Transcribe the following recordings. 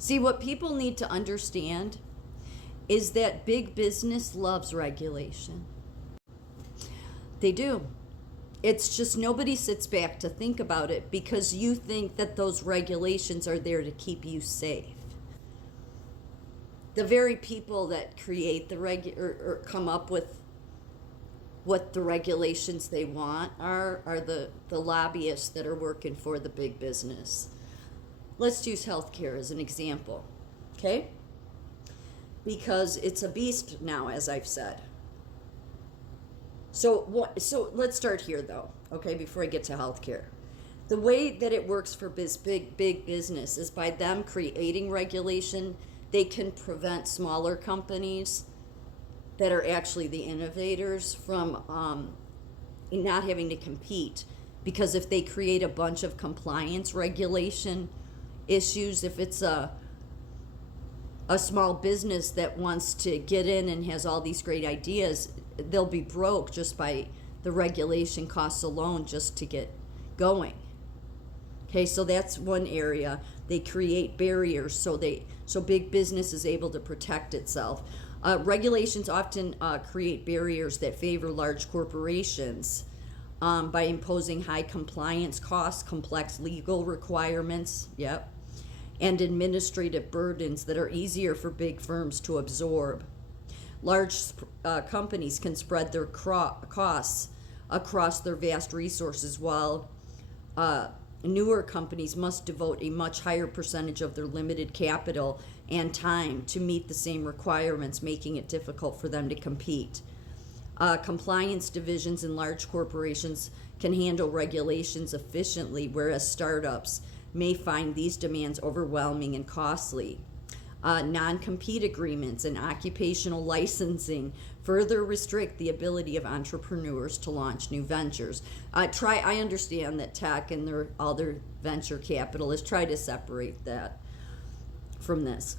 See, what people need to understand is that big business loves regulation. They do. It's just nobody sits back to think about it because you think that those regulations are there to keep you safe. The very people that create the or come up with what the regulations they want are the lobbyists that are working for the big business. Let's use healthcare as an example, okay? Because it's a beast now, as I've said. So let's start here, though, okay, before I get to healthcare. The way that it works for big business is by them creating regulation, they can prevent smaller companies that are actually the innovators from not having to compete. Because if they create a bunch of compliance regulation issues, if it's a small business that wants to get in and has all these great ideas, they'll be broke just by the regulation costs alone just to get going. Okay, so that's one area. They create barriers so big business is able to protect itself. Regulations often create barriers that favor large corporations by imposing high compliance costs, complex legal requirements, and administrative burdens that are easier for big firms to absorb. Large companies can spread their costs across their vast resources, while newer companies must devote a much higher percentage of their limited capital and time to meet the same requirements, making it difficult for them to compete. Compliance divisions in large corporations can handle regulations efficiently, whereas startups may find these demands overwhelming and costly. Non-compete agreements and occupational licensing further restrict the ability of entrepreneurs to launch new ventures. I understand that tech and all their venture capitalists try to separate that from this.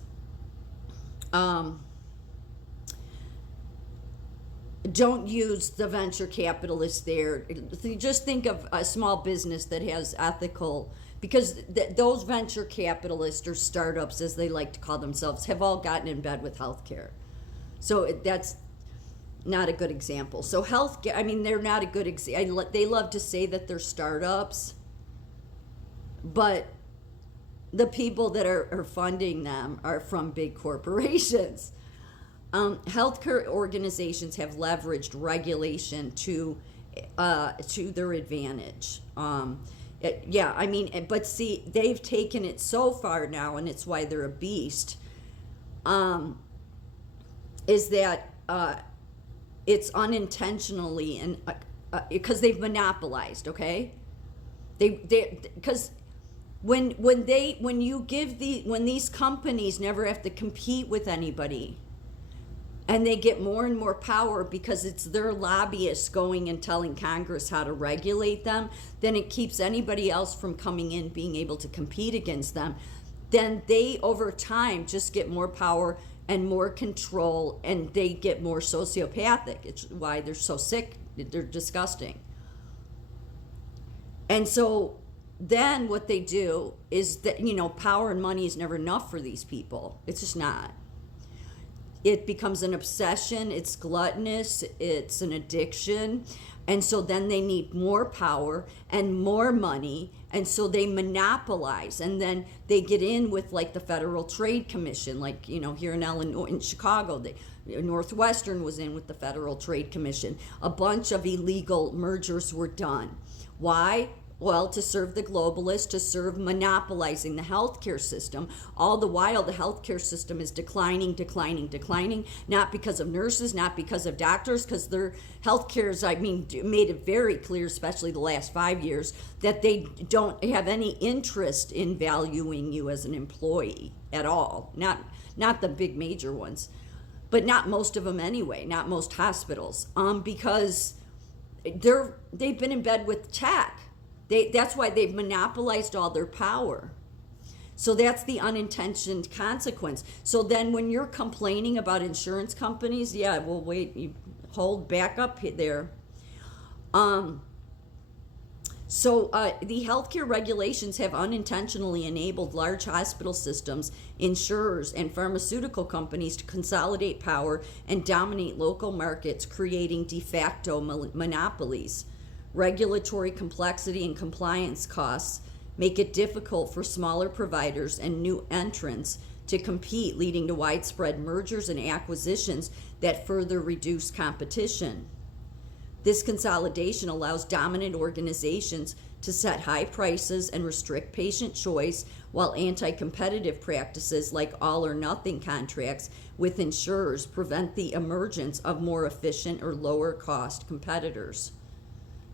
Don't use the venture capitalists there. Just think of a small business that has ethical, because those venture capitalists or startups, as they like to call themselves, have all gotten in bed with healthcare. So that's not a good example. So healthcare, I mean, they're not a good example. They love to say that they're startups, but the people that are funding them are from big corporations. Healthcare organizations have leveraged regulation to their advantage. But see, they've taken it so far now, and it's why they're a beast, is that it's unintentionally, and because they've monopolized, okay? Because when these companies never have to compete with anybody, and they get more and more power because it's their lobbyists going and telling Congress how to regulate them, then it keeps anybody else from coming in being able to compete against them. Then they, over time, just get more power and more control, and they get more sociopathic. It's why they're so sick. They're disgusting. And so then what they do is that, power and money is never enough for these people. It's just not. It becomes an obsession, it's gluttonous, it's an addiction. And so then they need more power and more money. And so they monopolize. And then they get in with like the Federal Trade Commission, like, here in Illinois, in Chicago, Northwestern was in with the Federal Trade Commission. A bunch of illegal mergers were done. Why? Well, to serve the globalists, to serve monopolizing the healthcare system. All the while, the healthcare system is declining, not because of nurses, not because of doctors, because their healthcare's, made it very clear, especially the last 5 years, that they don't have any interest in valuing you as an employee at all. Not the big major ones, but not most of them anyway, not most hospitals, because they've been in bed with tech. That's why they've monopolized all their power. So that's the unintended consequence. So then when you're complaining about insurance companies, wait, you hold back up there. So, the healthcare regulations have unintentionally enabled large hospital systems, insurers, and pharmaceutical companies to consolidate power and dominate local markets, creating de facto monopolies. Regulatory complexity and compliance costs make it difficult for smaller providers and new entrants to compete, leading to widespread mergers and acquisitions that further reduce competition. This consolidation allows dominant organizations to set high prices and restrict patient choice, while anti-competitive practices like all or nothing contracts with insurers prevent the emergence of more efficient or lower cost competitors.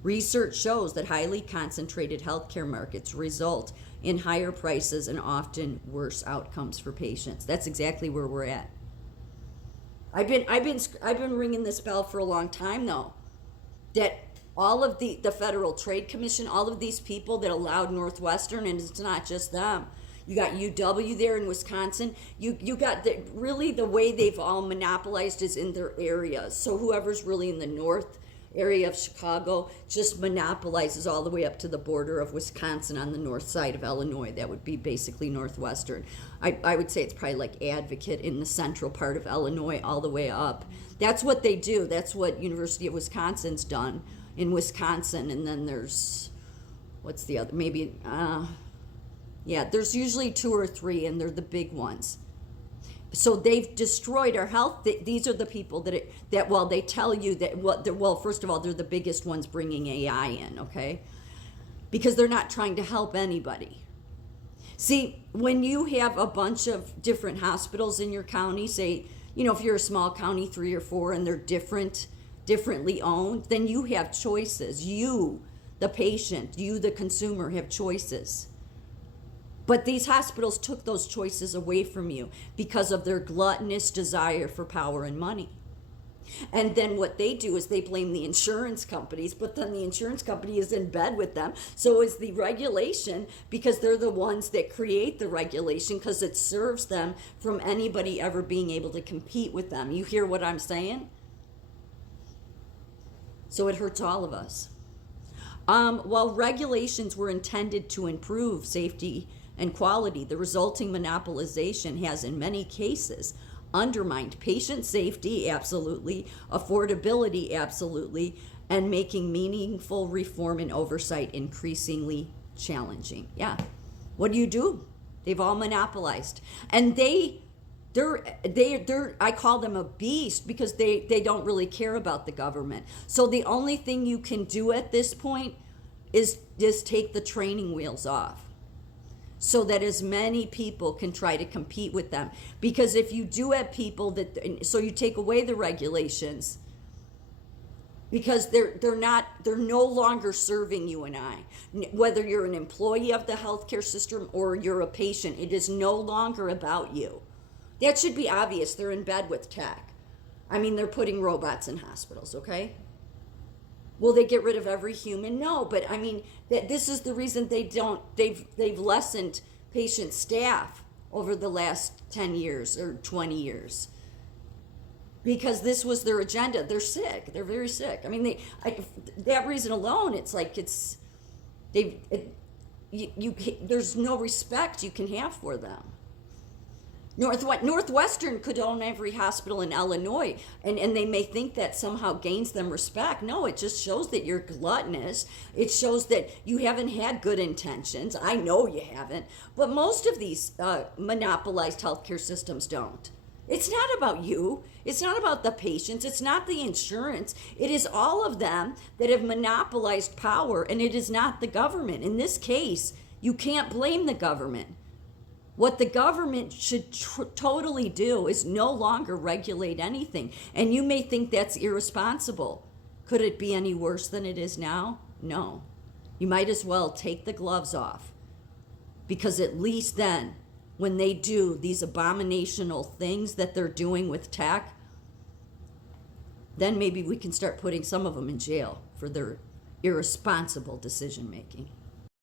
Research shows that highly concentrated healthcare markets result in higher prices and often worse outcomes for patients. That's exactly where we're at. I've been ringing this bell for a long time though. That all of the Federal Trade Commission, all of these people that allowed Northwestern, and it's not just them. You got UW there in Wisconsin. You got really the way they've all monopolized is in their areas. So whoever's really in the north area of Chicago just monopolizes all the way up to the border of Wisconsin on the north side of Illinois. That would be basically Northwestern. I would say it's probably like Advocate in the central part of Illinois all the way up. That's what they do. That's what University of Wisconsin's done in Wisconsin. And then there's, what's the other, maybe, there's usually 2 or 3, and they're the big ones. So they've destroyed our health. These are the people that while they tell you that, well, first of all, they're the biggest ones bringing AI in, okay? Because they're not trying to help anybody. See, when you have a bunch of different hospitals in your county, say, if you're a small county, 3 or 4, and they're differently owned, then you have choices. You, the patient, you, the consumer, have choices. But these hospitals took those choices away from you because of their gluttonous desire for power and money. And then what they do is they blame the insurance companies, but then the insurance company is in bed with them. So is the regulation, because they're the ones that create the regulation, because it serves them from anybody ever being able to compete with them. You hear what I'm saying? So it hurts all of us. While regulations were intended to improve safety and quality, the resulting monopolization has in many cases undermined patient safety, absolutely, affordability, absolutely, and making meaningful reform and oversight increasingly challenging. Yeah. What do? They've all monopolized. And they're I call them a beast because they don't really care about the government. So the only thing you can do at this point is just take the training wheels off, so that as many people can try to compete with them. Because if you do have people so you take away the regulations, because they're no longer serving you and I. Whether you're an employee of the healthcare system or you're a patient, it is no longer about you. That should be obvious. They're in bed with tech. I mean, they're putting robots in hospitals, okay? Will they get rid of every human? No, but I mean, this is the reason they've lessened patient staff over the last 10 years or 20 years. Because this was their agenda. They're sick. They're very sick. I mean, that reason alone, it's like there's no respect you can have for them. Northwestern could own every hospital in Illinois, and they may think that somehow gains them respect. No, it just shows that you're gluttonous. It shows that you haven't had good intentions. I know you haven't, but most of these monopolized healthcare systems don't. It's not about you. It's not about the patients. It's not the insurance. It is all of them that have monopolized power, and it is not the government. In this case, you can't blame the government. What the government should totally do is no longer regulate anything. And you may think that's irresponsible. Could it be any worse than it is now? No. You might as well take the gloves off. Because at least then, when they do these abominational things that they're doing with tech, then maybe we can start putting some of them in jail for their irresponsible decision making.